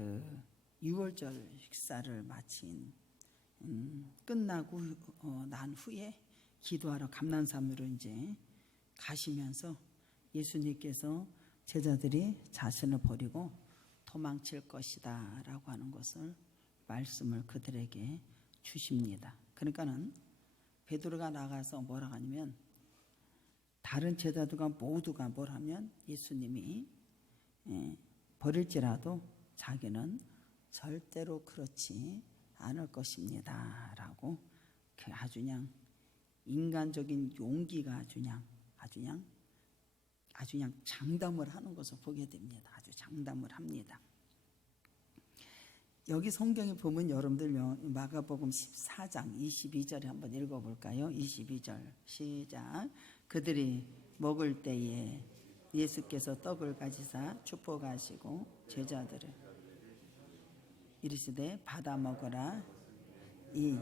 그 6월절 식사를 마친 끝나고 난 후에 기도하러 감난산으로 이제 가시면서 예수님께서 제자들이 자신을 버리고 도망칠 것이다 라고 하는 것을 말씀을 그들에게 주십니다. 그러니까는 베드로가 나가서 뭐라 하냐면 다른 제자들과 모두가 뭘 하면 예수님이 버릴지라도 자기는 절대로 그렇지 않을 것입니다 라고 아주 그냥 인간적인 용기가 아주 그냥 장담을 하는 것을 보게 됩니다. 아주 장담을 합니다. 여기 성경에 보면 여러분들 마가복음 14장 22절에 한번 읽어볼까요? 22절 시작. 그들이 먹을 때에 예수께서 떡을 가지사 축복하시고 제자들을 이르시되 받아 먹어라 이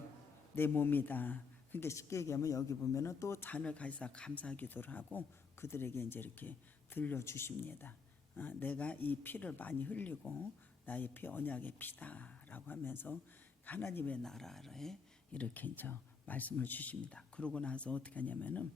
내 몸이다. 그러니까 쉽게 얘기하면 여기 보면은 또 잔을 가지사 감사 기도를 하고 그들에게 이제 이렇게 들려주십니다. 내가 이 피를 많이 흘리고 나의 피 언약의 피다라고 하면서 하나님의 나라에 이렇게 이제 말씀을 주십니다. 그러고 나서 어떻게 하냐면은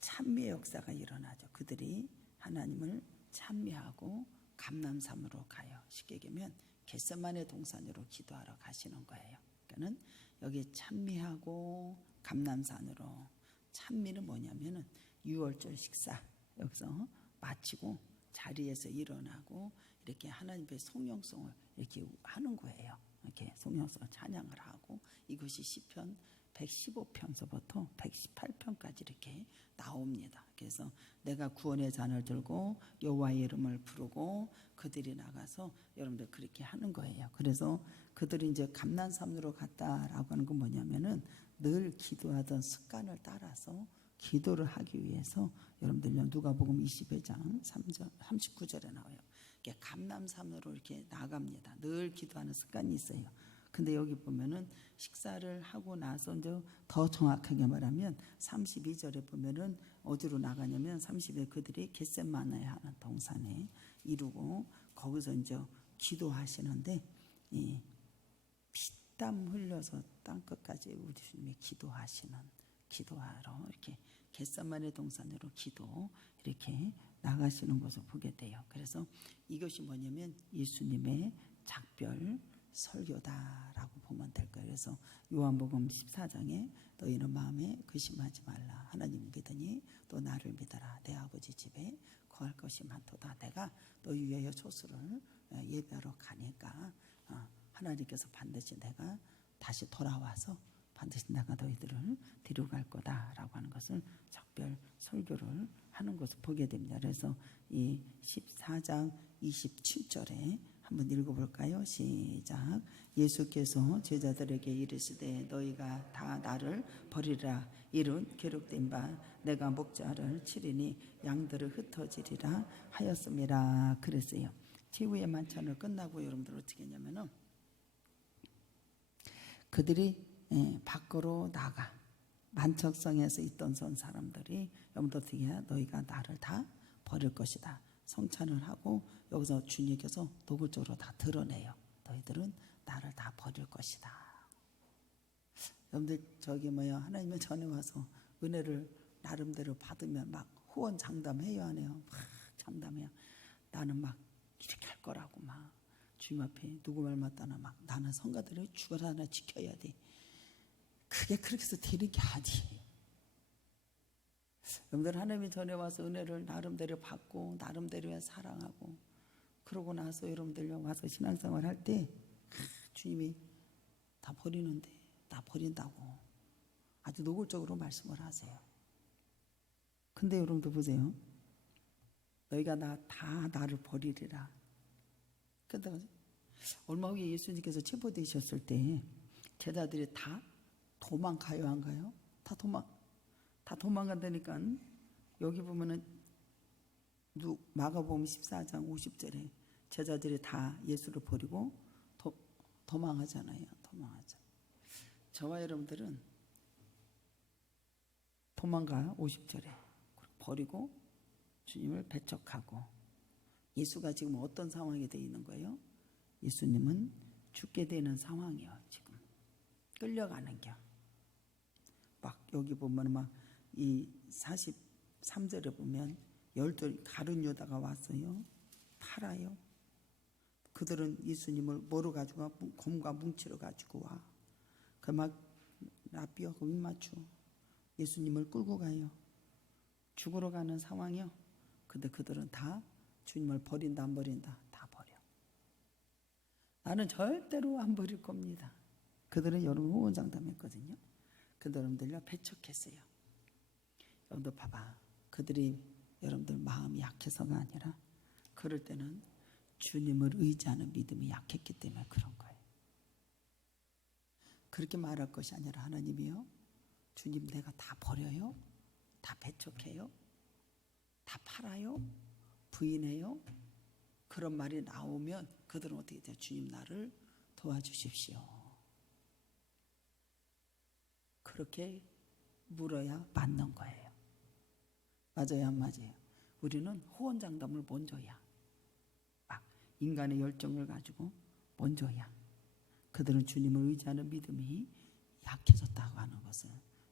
찬미의 역사가 일어나죠. 그들이 하나님을 찬미하고 감람산으로 가요. 쉽게 얘기하면 겟세마네 동산으로 기도하러 가시는 거예요. 그러니까는 여기 찬미하고 감람산으로, 찬미는 뭐냐면은 6월절 식사 여기서 마치고 자리에서 일어나고 이렇게 하나님의 성령성을 이렇게 하는 거예요. 이렇게 성령성을 찬양을 하고 이것이 시편 115편서부터 118편까지 이렇게 나옵니다. 그래서 내가 구원의 잔을 들고 여호와의 이름을 부르고 그들이 나가서 여러분들 그렇게 하는 거예요. 그래서 그들이 이제 감난산으로 갔다라고 하는 건 뭐냐면은 늘 기도하던 습관을 따라서 기도를 하기 위해서 여러분들 누가복음 22장 39절에 나와요. 감람산으로 이렇게 나갑니다. 늘 기도하는 습관이 있어요. 근데 여기 보면은 식사를 하고 나서 이제 더 정확하게 말하면 32절에 보면은 어디로 나가냐면 30에 그들이 겟세마네 하는 동산에 이루고 거기서 이제 기도하시는데 이 피땀 흘려서 땅끝까지 우리 주님이 기도하러 이렇게 겟세마네 동산으로 기도 이렇게 나가시는 것을 보게 돼요. 그래서 이것이 뭐냐면 예수님의 작별 설교다라고 보면 될 거예요. 그래서 요한복음 14장에 너희는 마음에 의심하지 말라. 하나님 믿으니 또 나를 믿어라. 내 아버지 집에 구할 것이 많도다. 내가 너희 위하여 초수를 예배하러 가니까 하나님께서 반드시 내가 다시 돌아와서 반드시 내가 너희들을 데려갈 거다라고 하는 것을 작별 설교를 하는 것을 보게 됩니다. 그래서 이 14장 27절에 한번 읽어볼까요? 시작. 예수께서 제자들에게 이르시되 너희가 다 나를 버리라. 이른 기록된 바 내가 목자를 치리니 양들을 흩어지리라 하였습니다. 그랬어요. 최후의 만찬을 끝나고 여러분들 어떻게 했냐면은 그들이 밖으로 나가 만척성에서 있던 사람들이 여러분들 어떻게 해야 너희가 나를 다 버릴 것이다. 성찬을 하고 여기서 주님께서 노골적으로 다 드러내요. 너희들은 나를 다 버릴 것이다. 여러분들 하나님은 전에 와서 은혜를 나름대로 받으면 막 후원 장담해야 하네요. 막 장담해요. 나는 막 이렇게 할 거라고 막 주님 앞에 누구 말 맞다나 막 나는 성가들을 죽어라 하나 지켜야 돼. 그게 그렇게 해서 되는 게 아니에요. 여러분들 하나님이 전에 와서 은혜를 나름대로 받고 나름대로 사랑하고 그러고 나서 여러분들 와서 신앙생활 할 때 주님이 다 버리는데 나 버린다고 아주 노골적으로 말씀을 하세요. 근데 여러분들 보세요. 너희가 다 나를 버리리라. 근데 얼마 후에 예수님께서 체포되셨을 때 제자들이 다 도망가요 안 가요? 다 도망간다니까. 여기 보면은 마가복음 14장 50절에 제자들이 다 예수를 버리고 도망하잖아요. 도망하죠. 저와 여러분들은 도망가요. 50절에 버리고 주님을 배척하고 예수가 지금 어떤 상황에 되어 있는 거예요? 예수님은 죽게 되는 상황이요. 지금 끌려가는 겨. 막 여기 보면 막 이 43절에 보면 12 가룟 유다가 왔어요. 팔아요. 그들은 예수님을 뭐로 가지고 와? 곰과 뭉치로 가지고 와. 그 막 라비하고 입맞추 예수님을 끌고 가요. 죽으러 가는 상황이요. 근데 그들은 다 주님을 버린다 안 버린다? 다 버려. 나는 절대로 안 버릴 겁니다. 그들은 여러분 호언장담했거든요. 그들은들요 배척했어요. 여러분들 봐봐. 그들이 여러분들 마음이 약해서가 아니라 그럴 때는 주님을 의지하는 믿음이 약했기 때문에 그런 거예요. 그렇게 말할 것이 아니라 하나님이요, 주님 내가 다 버려요? 다 배척해요? 다 팔아요? 부인해요? 그런 말이 나오면 그들은 어떻게 돼요? 주님 나를 도와주십시오. 그렇게 물어야 맞는 거예요. 맞아요 안 맞아요? 우리는 호언장담을 먼저야. 막 인간의 열정을 가지고 먼저야. 그들은 주님을 의지하는 믿음이 약해졌다고 하는 것을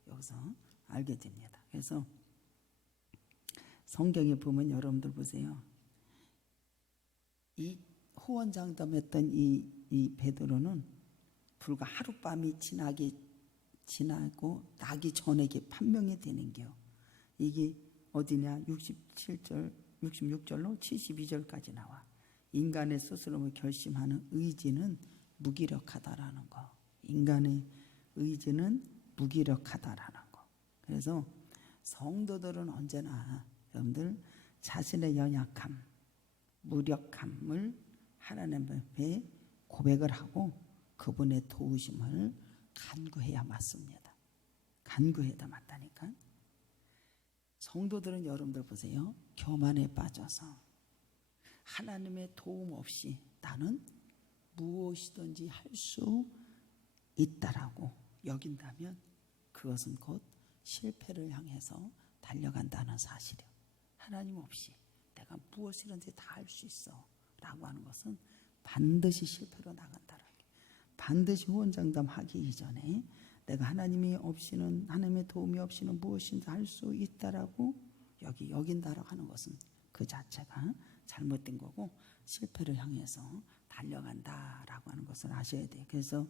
여기서 알게 됩니다. 그래서 성경에 보면 여러분들 보세요. 이 호언장담했던 이 베드로는 불과 하룻밤이 지나고 나기 전에 이게 판명이 되는 겨. 이게 어디냐? 67절, 66절로 72절까지 나와. 인간의 스스로 결심하는 의지는 무기력하다라는 거. 인간의 의지는 무기력하다라는 거. 그래서 성도들은 언제나 여러분들 자신의 연약함, 무력함을 하나님 앞에 고백을 하고 그분의 도우심을 간구해야 맞습니다. 간구해야 맞다니까. 성도들은 여러분들 보세요. 교만에 빠져서 하나님의 도움 없이 나는 무엇이든지 할 수 있다라고 여긴다면 그것은 곧 실패를 향해서 달려간다는 사실이에요. 하나님 없이 내가 무엇이든지 다 할 수 있어 라고 하는 것은 반드시 실패로 나간다라는 게, 반드시 호언장담하기 이전에 내가 하나님이 없이는, 하나님의 도움이 없이는 무엇인지 할 수 있다라고 여긴다라고 하는 것은 그 자체가 잘못된 거고 실패를 향해서 달려간다라고 하는 것을 아셔야 돼요. 그래서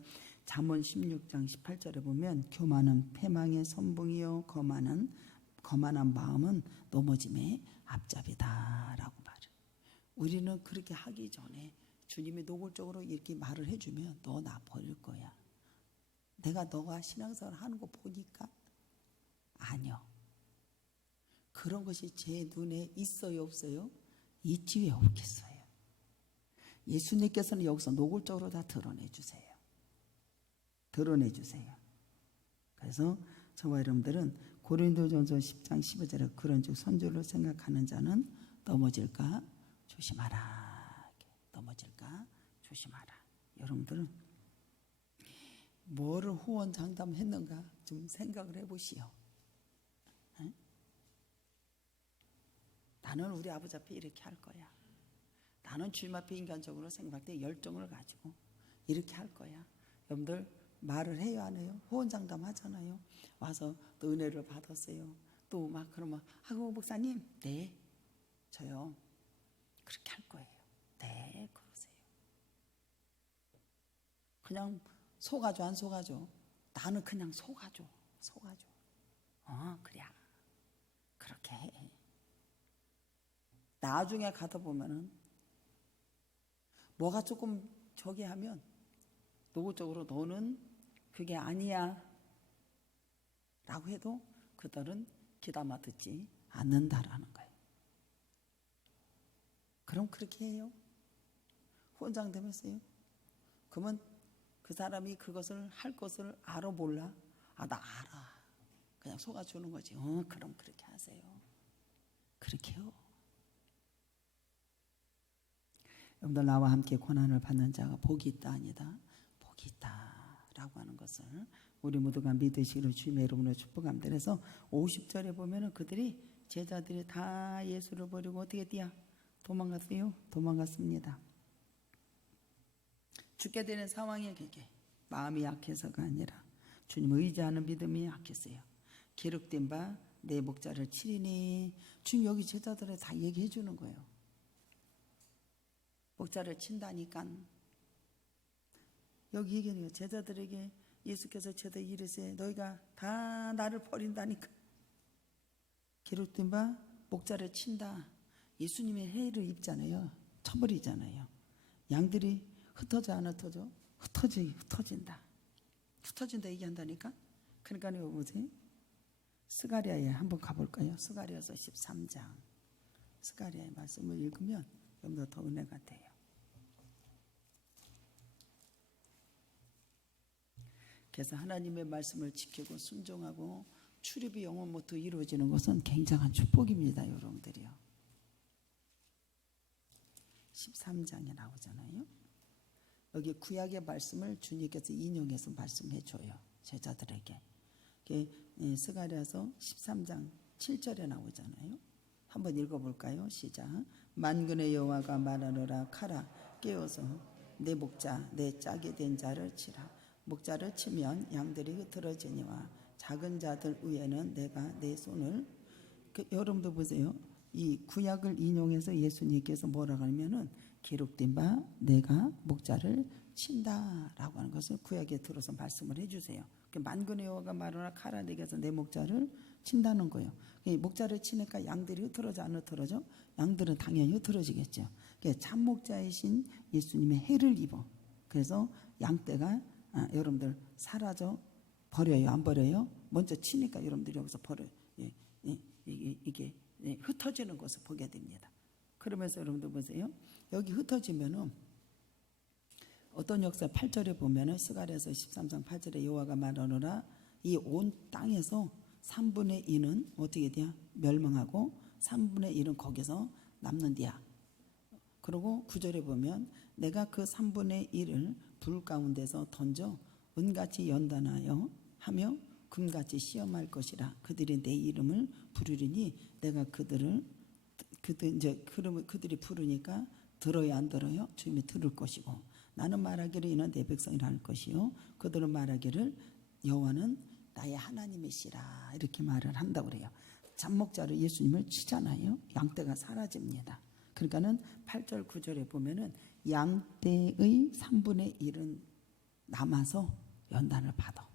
잠언 16장 18절에 보면 교만은 패망의 선봉이요 거만한 마음은 넘어짐의 앞잡이다라고 말해요. 우리는 그렇게 하기 전에 주님이 노골적으로 이렇게 말을 해주면 너 나 버릴 거야. 내가 너가 신앙생활 하는 거 보니까 아니요. 그런 것이 제 눈에 있어요 없어요? 있지 왜 없겠어요. 예수님께서는 여기서 노골적으로 다 드러내주세요. 드러내주세요. 그래서 저와 여러분들은 고린도전서 10장 15절에 그런즉 선조를 생각하는 자는 넘어질까 조심하라. 넘어질까 조심하라. 여러분들은 뭐를 호언장담했는가 좀 생각을 해보시오. 에? 나는 우리 아버지 앞에 이렇게 할 거야. 나는 주님 앞에 인간적으로 생각할 때 열정을 가지고 이렇게 할 거야. 여러분들 말을 해요 안 해요? 호언장담 하잖아요. 와서 또 은혜를 받았어요. 또 막 그러면 하고 목사님 네 저요 그렇게 할 거예요. 네 그러세요. 그냥 속아줘 안 속아줘? 나는 그냥 속아줘. 그래 그렇게 해. 나중에 가다 보면은 뭐가 조금 저기 하면 노골적으로 너는 그게 아니야 라고 해도 그들은 귀담아 듣지 않는다라는 거예요. 그럼 그렇게 해요? 혼장되면서요? 그러면 그 사람이 그것을 할 것을 알아 몰라? 나 알아. 그냥 속아주는 거지. 그럼 그렇게 하세요. 그렇게요. 여러분들 나와 함께 고난을 받는 자가 복이 있다 아니다? 복이 있다라고 하는 것을 우리 모두가 믿으시기를 주님의 이름으로 축복합니다. 그래서 50절에 보면은 그들이 제자들이 다 예수를 버리고 어떻게 뛰어? 도망갔어요? 도망갔습니다. 죽게 되는 상황에 그게 마음이 약해서가 아니라 주님 의지하는 믿음이 약했어요. 기록된 바 내 목자를 치리니, 주님 여기 제자들에 다 얘기해 주는 거예요. 목자를 친다니까. 여기 얘기해요. 제자들에게 예수께서 제자 이르시되 너희가 다 나를 버린다니까. 기록된 바 목자를 친다. 예수님의 해를 입잖아요. 쳐버리잖아요. 양들이 흩어져 안 흩어져? 흩어진다. 흩어진다 얘기한다니까. 그러니까 보세요. 스가랴에 한번 가볼까요? 스가랴서 13장. 스가랴의 말씀을 읽으면 좀 더 은혜가 돼요. 그래서 하나님의 말씀을 지키고 순종하고 출입이 영원부터 이루어지는 것은 굉장한 축복입니다. 여러분들이요. 13장에 나오잖아요. 여기 구약의 말씀을 주님께서 인용해서 말씀해 줘요. 제자들에게. 스가랴서 13장 7절에 나오잖아요. 한번 읽어볼까요? 시작. 만군의 여호와가 말하노라. 카라 깨어서 내 목자 내 짝이 된 자를 치라. 목자를 치면 양들이 흩어지니와 작은 자들 위에는 내가 내 손을. 여러분도 보세요. 이 구약을 인용해서 예수님께서 뭐라고 하면은 기록된 바 내가 목자를 친다라고 하는 것을 구약에 들어서 말씀을 해주세요. 만군의 여호와가 말하노라. 카라 내게서 내 목자를 친다는 거예요. 목자를 치니까 양들이 흩어져 안 흩어져? 양들은 당연히 흩어지겠죠. 참 목자이신 예수님의 해를 입어. 그래서 양떼가 여러분들 사라져 버려요? 안 버려요? 먼저 치니까 여러분들이 여기서 버려요. 이게 흩어지는 것을 보게 됩니다. 그러면서 여러분들 보세요. 여기 흩어지면은 어떤 역사 8절에 보면은 스가랴서 13장 8절에 여호와가 말하노라. 이 온 땅에서 3분의 2는 어떻게 돼야 멸망하고 3분의 1은 거기서 남는디야. 그리고 9절에 보면 내가 그 3분의 1을 불 가운데서 던져 은같이 연단하여 하며 금같이 시험할 것이라. 그들이 내 이름을 부르리니 내가 그들이 부르니까 들어야 안 들어요? 주님이 들을 것이고, 나는 말하기를 이는 내 백성이라 할 것이요 그들은 말하기를 여호와는 나의 하나님이시라. 이렇게 말을 한다고 그래요. 잡목자로 예수님을 치잖아요. 양떼가 사라집니다. 그러니까는 8절 9절에 보면은 양떼의 3분의 1은 남아서 연단을 받아.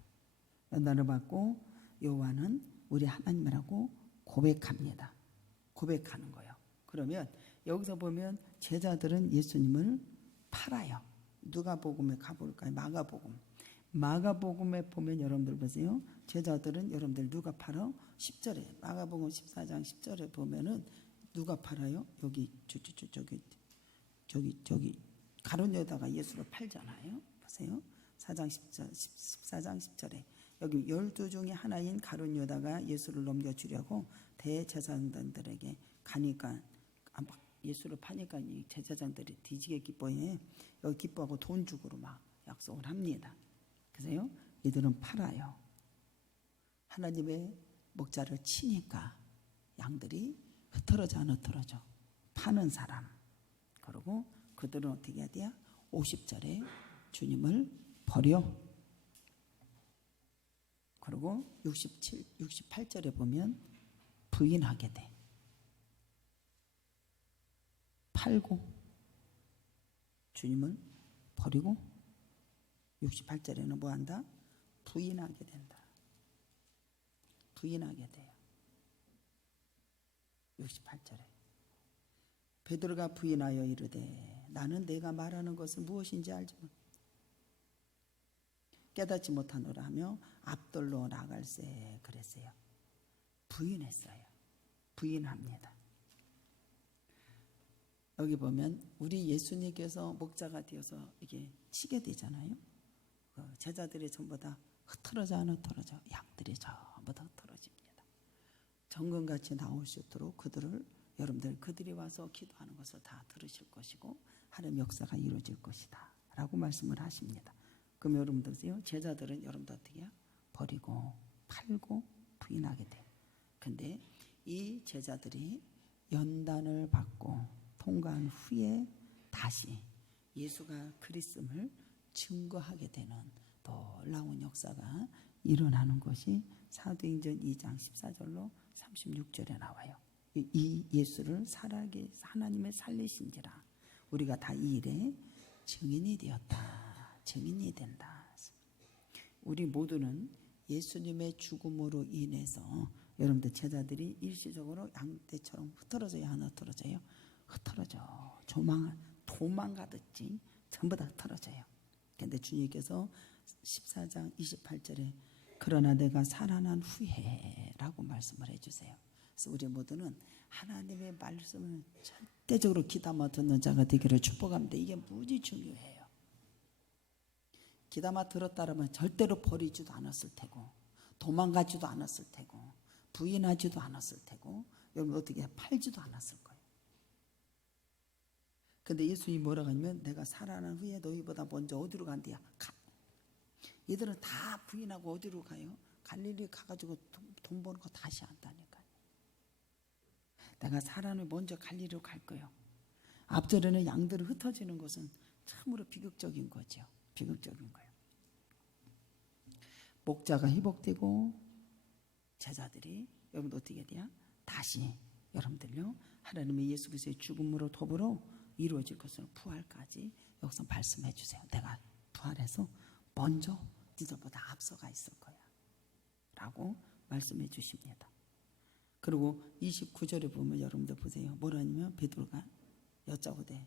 연단을 받고 여호와는 우리 하나님이라고 고백합니다. 고백하는 거예요. 그러면 여기서 보면 제자들은 예수님을 팔아요. 누가복음에 가볼까요? 마가복음에 보면 여러분들 보세요. 제자들은 여러분들 누가 팔아? 10절에 마가복음 14장 10절에 보면은 누가 팔아요? 여기 저기 가룟 여다가 예수를 팔잖아요. 보세요. 14장 10절에 여기 12 중에 하나인 가룟 여다가 예수를 넘겨주려고 대제사장들에게 가니까 예수를 파니까 이 제사장들이 뒤지게 기뻐해. 여기 기뻐하고 돈 주고로 막 약속을 합니다. 그래서요, 이들은 팔아요. 하나님의 목자를 치니까 양들이 흩어져 안 흩어져? 파는 사람. 그리고 그들은 어떻게 해야 돼요? 50절에 주님을 버려. 그리고 68절에 보면 부인하게 돼. 팔고 주님을 버리고 68절에는 뭐한다? 부인하게 된다. 부인하게 돼요. 68절에 베드로가 부인하여 이르되 나는 내가 말하는 것은 무엇인지 알지만 깨닫지 못하노라 하며 앞돌로 나갈세 그랬어요. 부인했어요. 부인합니다. 여기 보면 우리 예수님께서 목자가 되어서 이게 치게 되잖아요. 제자들이 전부 다 흩어져 안 흩어져? 양들이 전부 다 흩어집니다. 정금같이 나올 수 있도록 그들이 와서 기도하는 것을 다 들으실 것이고 하나님 역사가 이루어질 것이다 라고 말씀을 하십니다. 그럼 여러분들 보세요. 제자들은 여러분들 어떻게 해요? 버리고 팔고 부인하게 돼요. 근데 이 제자들이 연단을 받고 통과한 후에 다시 예수가 그리스도를 증거하게 되는 놀라운 역사가 일어나는 것이 사도행전 2장 14절로 36절에 나와요. 이 예수를 살아계 하나님의 살리신지라 우리가 다 이 일에 증인이 되었다. 증인이 된다. 우리 모두는 예수님의 죽음으로 인해서 여러분들 제자들이 일시적으로 양떼처럼 흩어져요. 안 흩어져요? 흩어져. 도망가듯이 전부 다 흩어져요. 그런데 주님께서 14장 28절에 그러나 내가 살아난 후에라고 말씀을 해주세요. 그래서 우리 모두는 하나님의 말씀을 절대적으로 귀담아 듣는 자가 되기를 축복합니다. 이게 무지 중요해요. 귀담아 들었다면 절대로 버리지도 않았을 테고 도망가지도 않았을 테고 부인하지도 않았을 테고 여러분 어떻게 팔지도 않았을 거예요. 근데 예수님이 뭐라고 하냐면 내가 살아난 후에 너희보다 먼저 어디로 간대야? 얘들은 다 부인하고 어디로 가요? 갈릴리 가가지고 돈 버는 거 다시 한다니까요. 내가 살아난 후에 먼저 갈릴리로 갈 거예요. 앞절에는 양들이 흩어지는 것은 참으로 비극적인 거죠. 비극적인 거예요. 목자가 회복되고 제자들이 여러분 어떻게 돼요? 다시 여러분들요 하나님의 예수 그리스도의 죽음으로 더불어 이루어질 것으로 부활까지 여기서 말씀해 주세요. 내가 부활해서 먼저 너희들보다 앞서가 있을 거야 라고 말씀해 주십니다. 그리고 29절에 보면 여러분들 보세요. 뭐라냐면 베드로가 여짜오되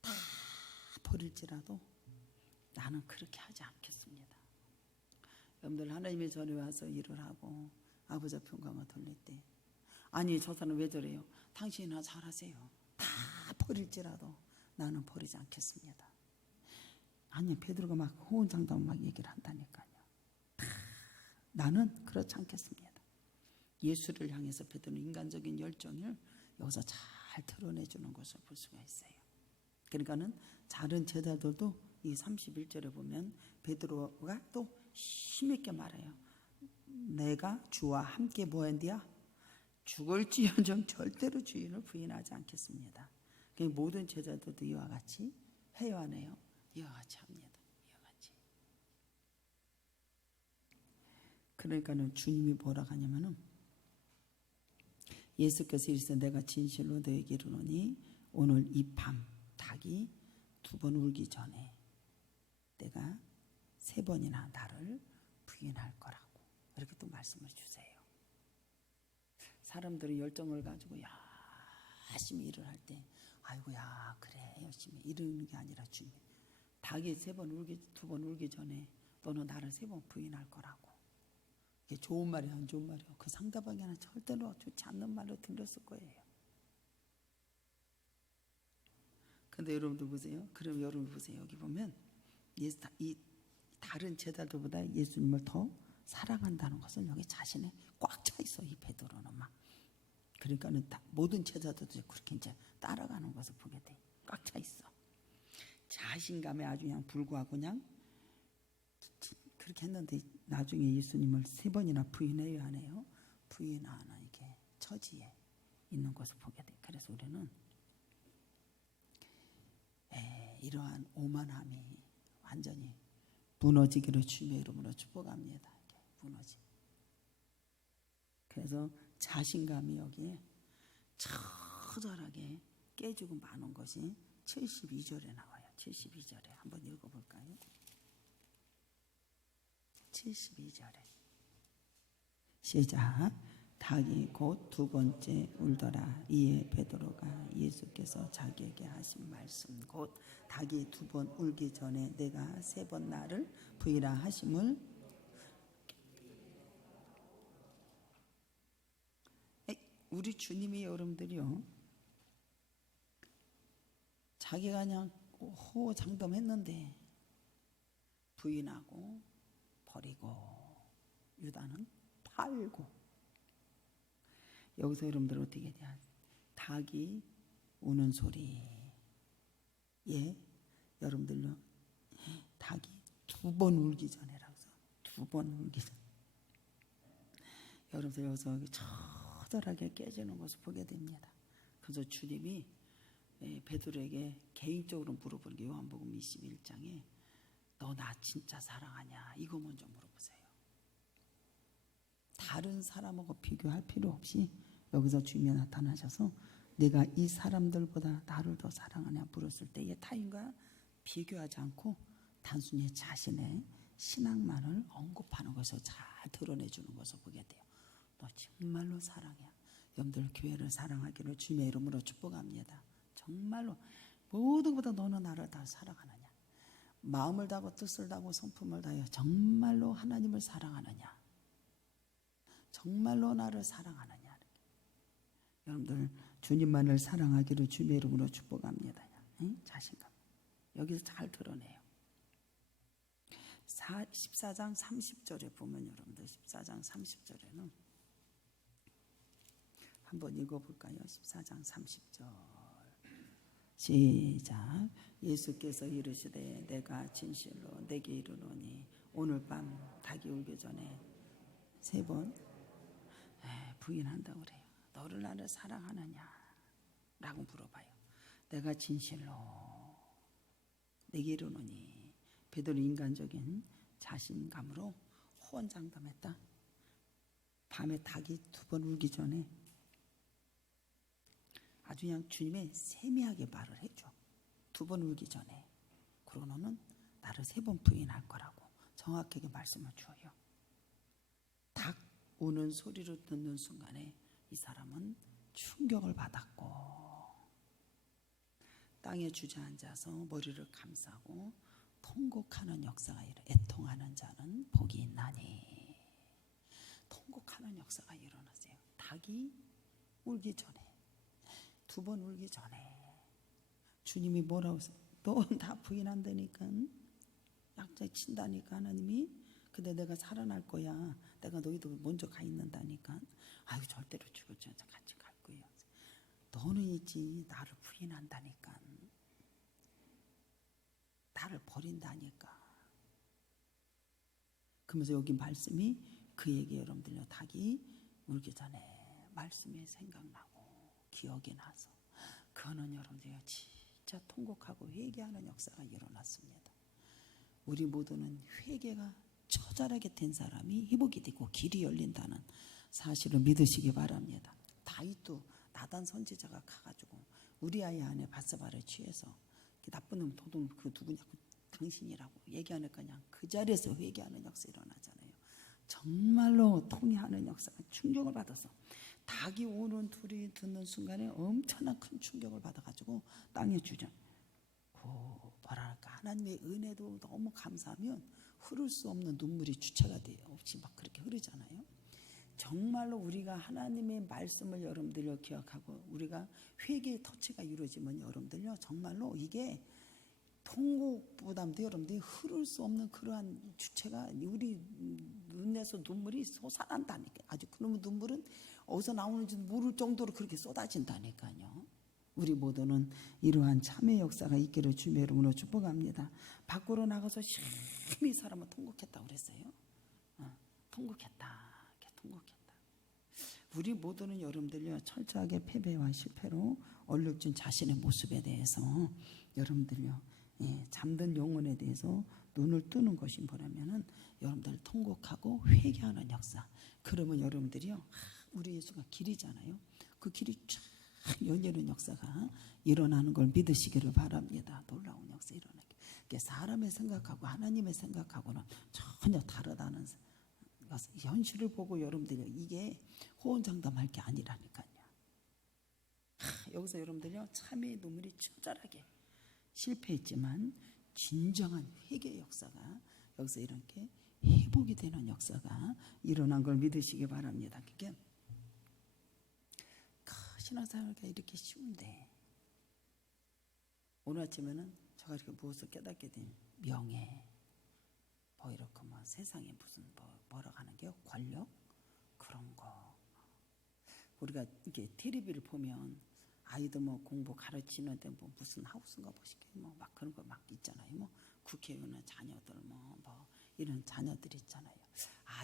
다 버릴지라도 나는 그렇게 하지 않겠습니다. 여러분들 하나님의 전에 와서 일을 하고 아버지 앞에 영광을 돌릴 때 아니 저 사람 왜 저래요? 당신이나 잘하세요. 다 버릴지라도 나는 버리지 않겠습니다. 아니 베드로가 막 호언장담 막 얘기를 한다니까요. 나는 그렇지 않겠습니다. 예수를 향해서 베드로는 인간적인 열정을 여기서 잘 드러내주는 것을 볼 수가 있어요. 그러니까는 다른 제자들도 이 31절에 보면 베드로가 또 힘있게 말해요. 내가 주와 함께 뭐한디야? 죽을지언정 절대로 주인을 부인하지 않겠습니다. 모든 제자들도 이와 같이 해요 안 해요? 이와 같이 합니다. 이와 같이. 그러니까는 주님이 뭐라고 하냐면은 예수께서 이르시되 내가 진실로 너에게 이르노니 오늘 이 밤 닭이 2번 울기 전에 내가 3번이나 나를 부인할 거라고 이렇게 또 말씀을 주세요. 사람들이 열정을 가지고 열심히 일을 할 때 아이고야 그래 열심히 이러는 게 아니라 주님 닭이 2번 울기 전에 너는 나를 3번 부인할 거라고. 이게 좋은 말이야 안 좋은 말이야 그 상대방에는 절대로 좋지 않는 말로 들렸을 거예요. 근데 여러분들 보세요. 그럼 여러분 보세요. 여기 보면 이 다른 제자들보다 예수님을 더 사랑한다는 것은 여기 자신에 꽉 차 있어. 이 베드로는 막. 그러니까는 모든 제자들도 그렇게 이제 따라가는 것을 보게 돼. 꽉 차 있어. 자신감에 아주 그냥 불구하고 그냥 그렇게 했는데 나중에 예수님을 3번이나 부인해요 안 해요? 부인하는 이게 처지에 있는 것을 보게 돼. 그래서 우리는 이러한 오만함이 완전히 무너지기를 주님의 이름으로 축복합니다. 무너지. 그래서 자신감이 여기에 처절하게 깨지고 마는 것이 72절에 나와요. 72절에 한번 읽어볼까요? 72절에 시작. 닭이 곧 2번째 울더라. 이에 베드로가 예수께서 자기에게 하신 말씀 곧 닭이 2번 울기 전에 내가 3번 나를 부인하 하심을 우리 주님이 여러분들이요 자기가 그냥 호장담했는데 부인하고 버리고 유다는 팔고 여기서 여러분들 어떻게 돼요? 닭이 우는 소리 여러분들요 닭이 2번 울기 전에라고 2번 울기 전 여러분들 여기서 처절하게 깨지는 것을 보게 됩니다. 그래서 주님이 베드로에게 개인적으로 물어보는 게 요한복음 21장에 너 나 진짜 사랑하냐 이거 먼저 물어보세요. 다른 사람하고 비교할 필요 없이 여기서 주님이 나타나셔서 내가 이 사람들보다 나를 더 사랑하냐 물었을 때에 타인과 비교하지 않고 단순히 자신의 신앙만을 언급하는 것을 잘 드러내주는 것을 보게 돼요. 너 정말로 사랑해. 여러분들 교회를 사랑하기를 주님의 이름으로 축복합니다. 정말로 모두보다 너는 나를 다 사랑하느냐, 마음을 다하고 뜻을 다하고 성품을 다하여 정말로 하나님을 사랑하느냐, 정말로 나를 사랑하느냐. 여러분들 주님만을 사랑하기를 주님의 이름으로 축복합니다. 응? 자신감 여기서 잘 드러내요. 14장 30절에 보면 여러분들 14장 30절에는 한번 읽어볼까요? 14장 30절 시작. 예수께서 이르시되 내가 진실로 내게 이르노니 오늘 밤 닭이 울기 전에 3번 부인한다고 그래요. 너를 나를 사랑하느냐 라고 물어봐요. 내가 진실로 내게 이르노니 베드로 인간적인 자신감으로 호언장담했다. 밤에 닭이 2번 울기 전에 아주 그냥 주님의 세미하게 말을 해줘. 2번 울기 전에. 그러고 너는 나를 3번 부인할 거라고 정확하게 말씀을 줘요. 닭 우는 소리를 듣는 순간에 이 사람은 충격을 받았고 땅에 주저앉아서 머리를 감싸고 통곡하는 역사가 애통하는 자는 복이 있나니. 통곡하는 역사가 일어났어요. 닭이 울기 전에 2번 울기 전에 주님이 뭐라고 했어요? 너 다 부인한다니까 약자 친다니까 하나님이. 근데 내가 살아날 거야. 내가 너희도 먼저 가 있는다니까. 아이고 절대로 죽었지 않아 같이 갈 거예요. 너는 있지 나를 부인한다니까. 나를 버린다니까. 그러면서 여기 말씀이 그에게 여러분들요 닭이 울기 전에 말씀이 생각나고 기억이 나서 그거는 여러분들요 진짜 통곡하고 회개하는 역사가 일어났습니다. 우리 모두는 회개가 처절하게 된 사람이 회복이 되고 길이 열린다는 사실을 믿으시기 바랍니다. 다윗도 나단 선지자가 가가지고 우리아의 아내 바세바를 취해서 나쁜 놈 도둑 그 누구냐고 당신이라고 얘기하니까 그냥 그 자리에서 회개하는 역사 일어나잖아요. 정말로 통회하는 역사가 충격을 받아서 닭이 우는 소리 듣는 순간에 엄청난 큰 충격을 받아가지고 땅에 주저. 뭐랄까 하나님의 은혜도 너무 감사하면 흐를 수 없는 눈물이 주체가 돼요. 없이 막 그렇게 흐르잖아요. 정말로 우리가 하나님의 말씀을 여러분들요 기억하고 우리가 회개의 터치가 이루어지면 여러분들요 정말로 이게 통곡보다도 여러분들이 흐를 수 없는 그러한 주체가 우리 눈에서 눈물이 솟아난다니까. 아주 그러면 눈물은 어디서 나오는지 모를 정도로 그렇게 쏟아진다니까요. 우리 모두는 이러한 참회 역사가 있기를 주님의 이름으로 축복합니다. 밖으로 나가서 심히 사람은 통곡했다고 그랬어요. 통곡했다. 통곡했다. 우리 모두는 여러분들요 철저하게 패배와 실패로 얼룩진 자신의 모습에 대해서 여러분들요 잠든 영혼에 대해서 눈을 뜨는 것이 뭐냐면은 여러분들 통곡하고 회개하는 역사. 그러면 여러분들이요 우리 예수가 길이잖아요. 그 길이 쫙 열리는 역사가 일어나는 걸 믿으시기를 바랍니다. 놀라운 역사 일어나게. 사람의 생각하고 하나님의 생각하고는 전혀 다르다는 현실을 보고 여러분들이 이게 호언장담할 게 아니라니까요. 여기서 여러분들요 참회의 눈물이 처절하게 실패했지만 진정한 회개의 역사가 여기서 이렇게 회복이 되는 역사가 일어난 걸 믿으시기 바랍니다. 그게 신앙생활가 이렇게 쉬운데 오늘 아침에는 제가 이렇게 무엇을 깨닫게 된 명예 뭐 이렇게 뭐 세상에 무슨 뭐라고 하는 게요 권력 그런 거 우리가 이게 텔레비를 보면 아이들 뭐 공부 가르치는데 뭐 무슨 하우스인가 보시게 뭐 막 그런 거 막 있잖아요. 뭐 국회의원 자녀들 뭐 이런 자녀들 있잖아요.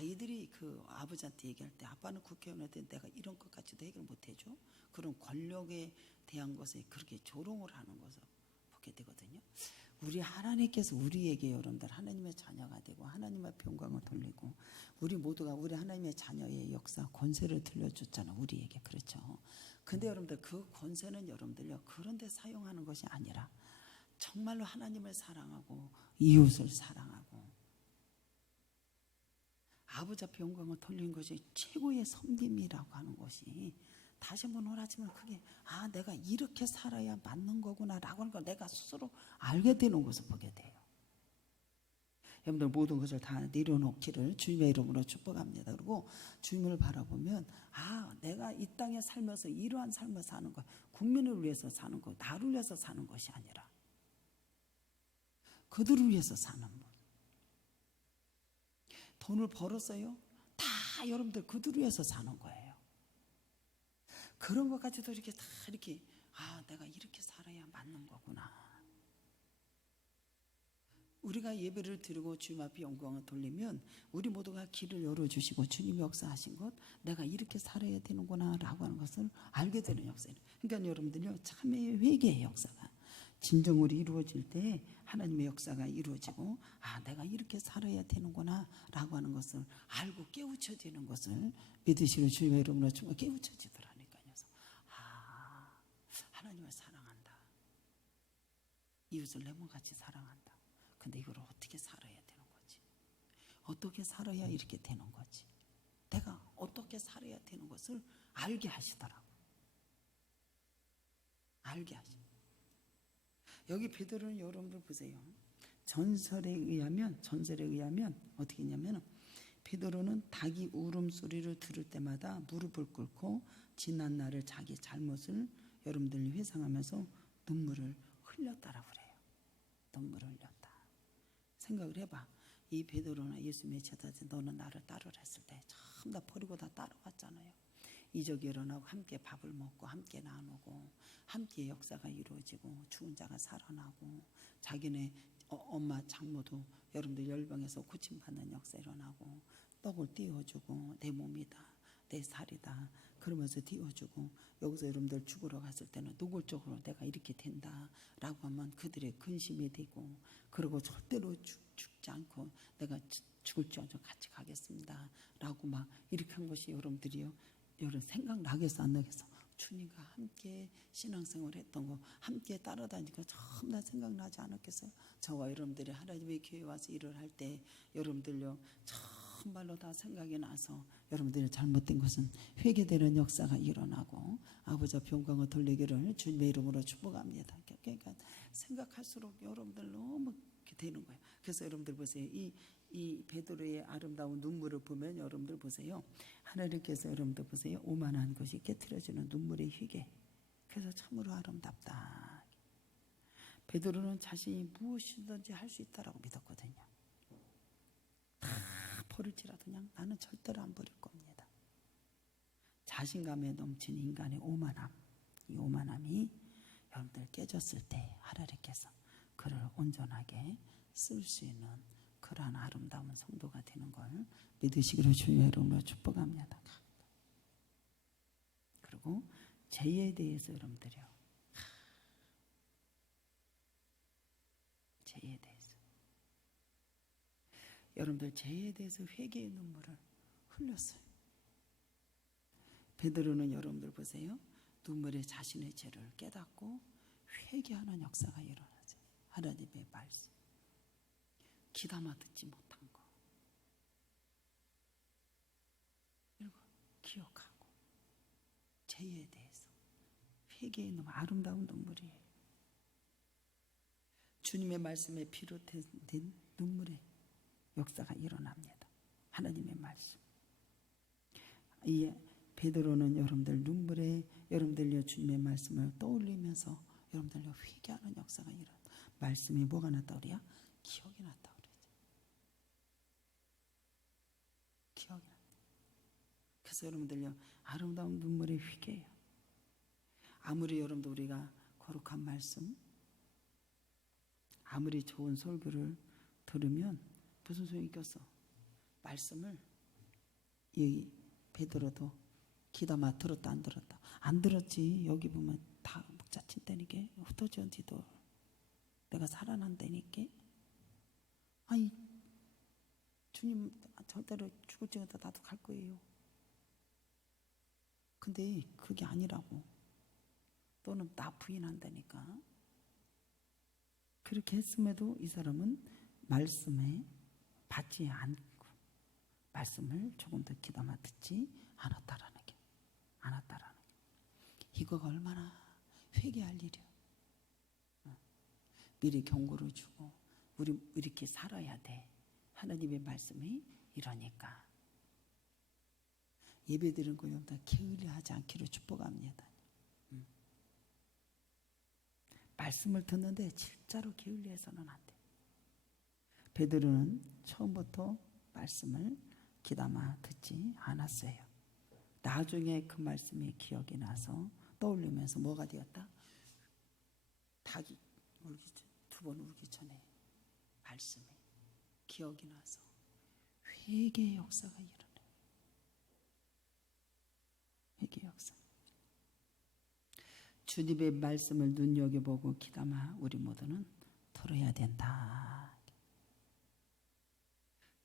아이들이 그 아버지한테 얘기할 때 아빠는 국회의원한테 내가 이런 것까지도 해결 못 해줘. 그런 권력에 대한 것에 그렇게 조롱을 하는 것을 보게 되거든요. 우리 하나님께서 우리에게 여러분들 하나님의 자녀가 되고 하나님의 평강을 돌리고 우리 모두가 우리 하나님의 자녀의 역사 권세를 들려줬잖아 우리에게. 그렇죠. 근데 여러분들 그 권세는 여러분들요 그런 데 사용하는 것이 아니라 정말로 하나님을 사랑하고 이웃을 사랑하고 아버지 앞에 영광을 돌리는 것이 최고의 섬김이라고 하는 것이 다시 한번 말하지만 그게 내가 이렇게 살아야 맞는 거구나 라고 하는 걸 내가 스스로 알게 되는 것을 보게 돼요. 여러분들 모든 것을 다 내려놓기를 주님의 이름으로 축복합니다. 그리고 주님을 바라보면 내가 이 땅에 살면서 이러한 삶을 사는 거 국민을 위해서 사는 거 나를 위해서 사는 것이 아니라 그들을 위해서 사는 분. 돈을 벌었어요? 다 여러분들 그들을 위해서 사는 거예요. 그런 것 가지고 이렇게 다 이렇게 내가 이렇게 살아야 맞는 거구나. 우리가 예배를 드리고 주님 앞에 영광을 돌리면 우리 모두가 길을 열어주시고 주님이 역사하신 것 내가 이렇게 살아야 되는구나 라고 하는 것을 알게 되는 역사예요. 그러니까 여러분들요 참회의 회개의 역사가 진정으로 이루어질 때 하나님의 역사가 이루어지고 내가 이렇게 살아야 되는구나 라고 하는 것을 알고 깨우쳐지는 것을 믿으시는 주님의 이름으로 정말 깨우쳐지더라니까요. 하나님을 사랑한다. 이웃을 내 몸같이 사랑한다. 근데 이걸 어떻게 살아야 되는 거지? 어떻게 살아야 이렇게 되는 거지? 내가 어떻게 살아야 되는 것을 알게 하시더라고. 알게 하시. 여기 베드로는 여러분들 보세요. 전설에 의하면 어떻게 했냐면 베드로는 닭이 울음소리를 들을 때마다 무릎을 꿇고 지난 날을 자기 잘못을 여러분들이 회상하면서 눈물을 흘렸다라고 그래요. 눈물을 흘렸다. 생각을 해봐. 이 베드로나 예수님의 제자들 너는 나를 따르라 했을 때 전부 다 버리고 다 따라왔잖아요. 이적이 일어나고 함께 밥을 먹고 함께 나누고 함께 역사가 이루어지고 죽은 자가 살아나고 자기네 엄마 장모도 여러분들 열병에서 고침받는 역사 일어나고 떡을 띄워주고 내 몸이다 내 살이다 그러면서 띄워주고 여기서 여러분들 죽으러 갔을 때는 노골적으로 내가 이렇게 된다 라고 하면 그들의 근심이 되고 그리고 절대로 죽지 않고 내가 죽을 줄 알고 같이 가겠습니다 라고 막 이렇게 한 것이 여러분들이요 여러분 생각나겠어 안 나겠어? 주님과 함께 신앙생활 했던 거 함께 따라다니니까 전부 다 생각나지 않았겠어요? 저와 여러분들이 하나님의 교회 와서 일을 할 때 여러분들요 정말로 다 생각이 나서 여러분들이 잘못된 것은 회개되는 역사가 일어나고 아버지 앞에 영광을 돌리기를 주님의 이름으로 축복합니다. 그러니까 생각할수록 여러분들 너무 이렇게 되는 거예요. 그래서 여러분들 보세요. 이 베드로의 아름다운 눈물을 보면 여러분들 보세요. 하나님께서 여러분들 보세요. 오만한 것이 깨트려지는 눈물의 희게. 그래서 참으로 아름답다. 베드로는 자신이 무엇이든지 할 수 있다라고 믿었거든요. 다 버릴지라도 그냥 나는 절대로 안 버릴 겁니다. 자신감에 넘친 인간의 오만함. 이 오만함이 여러분들 깨졌을 때 하나님께서 그를 온전하게 쓸 수 있는 그러한 아름다운 성도가 되는 걸 믿으시기를 주의 이름으로 축복합니다. 그리고 죄에 대해서 여러분들이요. 죄에 대해서 여러분들 죄에 대해서 회개의 눈물을 흘렸어요. 베드로는 여러분들 보세요. 눈물에 자신의 죄를 깨닫고 회개하는 역사가 일어나죠. 하나님의 말씀 귀담아 듣지 못한 거 그리고 기억하고 죄에 대해서 회개의 눈물 아름다운 눈물이에요. 주님의 말씀에 비롯된 눈물의 역사가 일어납니다. 하나님의 말씀. 이 베드로는 여러분들 눈물에 여러분들요 주님의 말씀을 떠올리면서 여러분들요 회개하는 역사가 일어나. 말씀이 뭐가 났다 그래요? 기억이 났다 그러죠. 기억이 났다. 그래서 여러분들요 아름다운 눈물의 회개예요. 아무리 여러분들 우리가 거룩한 말씀, 아무리 좋은 설교를 들으면 무슨 소용이 있겠어? 말씀을 이 베드로도 기다마 들었다 안 들었다? 안 들었지. 여기 보면 다 목자 친다니까. 흩어졌지도 내가 살아난다니까. 아니 주님 절대로 죽을 지어도 나도 갈 거예요. 근데 그게 아니라고. 너는 나 부인한다니까. 그렇게 했음에도 이 사람은 말씀에 받지 않고 말씀을 조금 더 귀담아 듣지 않았다라는 게. 이거가 얼마나 회개할 일이야. 미리 경고를 주고 우리 이렇게 살아야 돼. 하나님의 말씀이 이러니까. 예배드리는 거 여러분들 게을리하지 않기를 축복합니다. 말씀을 듣는데 진짜로 게을리해서는 안 돼. 베드로는 처음부터 말씀을 귀담아 듣지 않았어요. 나중에 그 말씀이 기억이 나서 떠올리면서 뭐가 되었다? 닭이 울기 전, 2번 울기 전에 말씀이 기억이 나서 회개의 역사가 일어나요. 회개의 역사. 주님의 말씀을 눈여겨보고 귀담아 우리 모두는 들어야 된다.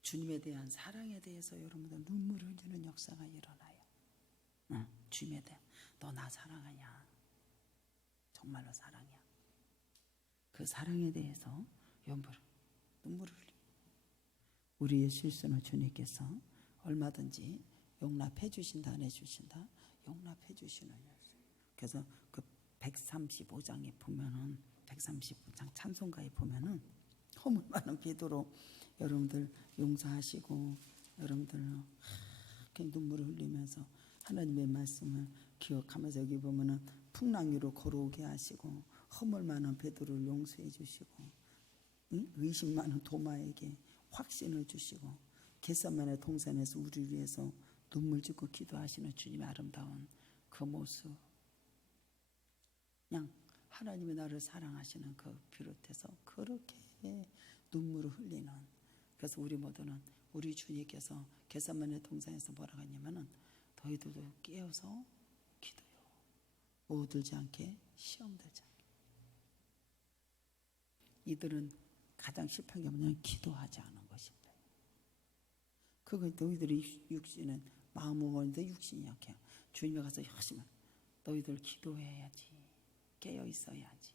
주님에 대한 사랑에 대해서 여러분들 눈물을 흘리는 역사가 일어나요. 주님에 대한 너 나 사랑하냐? 정말로 사랑이야. 그 사랑에 대해서 눈물을 흘리고 우리의 실수는 주님께서 얼마든지 용납해 주신다 안 해주신다? 용납해 주시는 역사. 그래서 그 135장에 보면은 135장 찬송가에 보면은 허물 많은 베드로 여러분들 용서하시고 여러분들 이렇게 눈물을 흘리면서 하나님의 말씀을 기억하면서 여기 보면은 풍랑 위로 걸어오게 하시고 허물 많은 베드로를 용서해 주시고 의심 많은 도마에게 확신을 주시고 겟세마네 동산에서 우리를 위해서 눈물 짓고 기도하시는 주님의 아름다운 그 모습. 그냥 하나님이 나를 사랑하시는 그 비롯해서 그렇게 눈물을 흘리는. 그래서 우리 모두는 우리 주님께서 겟세마네 동산에서 뭐라고 했냐면은 너희들도 깨어서 기도요. 오후 들지 않게 시험 들지 않게. 이들은 가장 실패한 게 뭐냐면 기도하지 않은 것입니다. 그거 너희들이 육신은 마음은 원인데 육신이 약해요. 주님에 가서 열심히 너희들 기도해야지. 깨어 있어야지.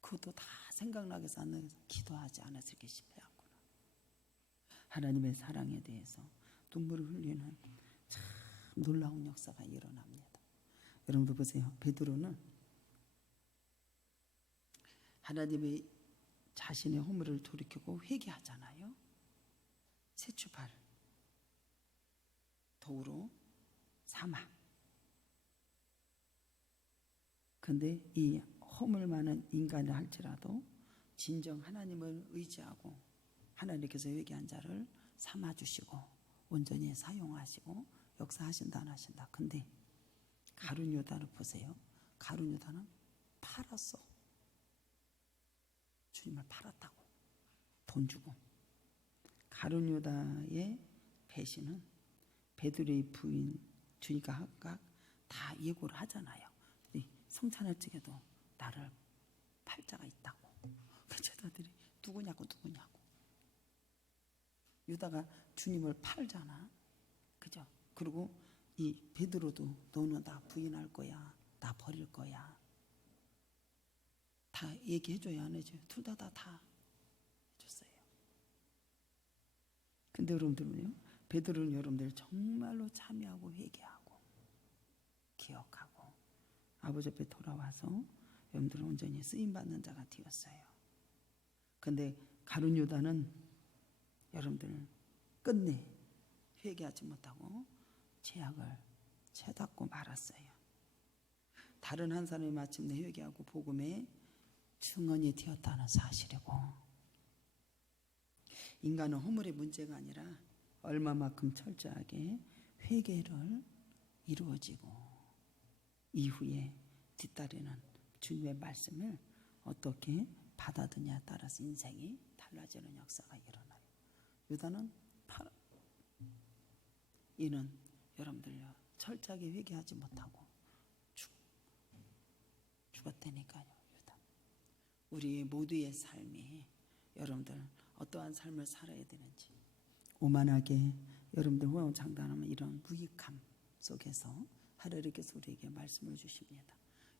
그것도 다 생각나게 해서 안 기도하지 않았을 게 실패하구나. 하나님의 사랑에 대해서 눈물을 흘리는 참 놀라운 역사가 일어납니다. 여러분들 보세요. 베드로는 하나님의 자신의 허물을 돌이키고 회개하잖아요. 새 출발, 도로 사막. 근데 이 허물 많은 인간을 할지라도 진정 하나님을 의지하고 하나님께서 회개한 자를 삼아주시고 온전히 사용하시고 역사하신다 안 하신다. 근데 가룟 유다를 보세요. 가룟 유다는 팔았어. 주님을 팔았다고. 돈 주고. 가룟 유다의 배신은 베드로의 부인 주니까 각각 다 예고를 하잖아요. 성찬할 적에도 나를 팔 자가 있다고. 그 제자들이 누구냐고. 유다가 주님을 팔잖아. 그죠? 그리고 이 베드로도 너는 나 부인할 거야. 나 버릴 거야. 다 얘기해줘야 안 해줘요? 둘 다 해줬어요. 근데 여러분들은요, 베드로는 여러분들 정말로 참여하고 회개하고 기억하고 아버지 앞에 돌아와서 여러분들은 온전히 쓰임받는 자가 되었어요. 근데 가룟 유다는 여러분들 끝내 회개하지 못하고 죄악을 채닫고 말았어요. 다른 한 사람이 마침내 회개하고 복음의 증언이 되었다는 사실이고, 인간은 허물의 문제가 아니라 얼마만큼 철저하게 회개를 이루어지고 이후에 뒤따르는 주님의 말씀을 어떻게 받아들냐에 따라서 인생이 달라지는 역사가 일어나요. 유다는 이는 여러분들요 철저하게 회개하지 못하고 죽었다니까요. 유다. 우리 모두의 삶이 여러분들 어떠한 삶을 살아야 되는지 오만하게 여러분들 호언장담하면 이런 무익함 속에서 하나님께서 우리에게 말씀을 주십니다.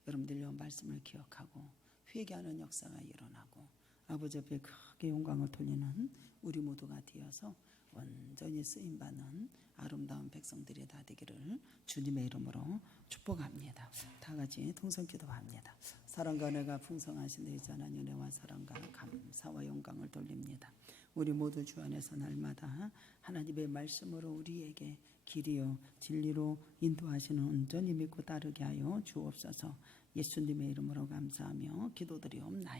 여러분들요 말씀을 기억하고 회개하는 역사가 일어나고 아버지 앞에 크게 영광을 돌리는 우리 모두가 되어서 온전히 쓰임받는 아름다운 백성들이 다 되기를 주님의 이름으로 축복합니다. 다 같이 통성 기도합니다. 사랑과 은혜가 풍성하신 내 전한 은혜와 사랑과 감사와 영광을 돌립니다. 우리 모두 주 안에서 날마다 하나님의 말씀으로 우리에게 길이요 진리로 인도하시는 온전히 믿고 따르게 하여 주옵소서. 예수님의 이름으로 감사하며 기도드리옵나이다.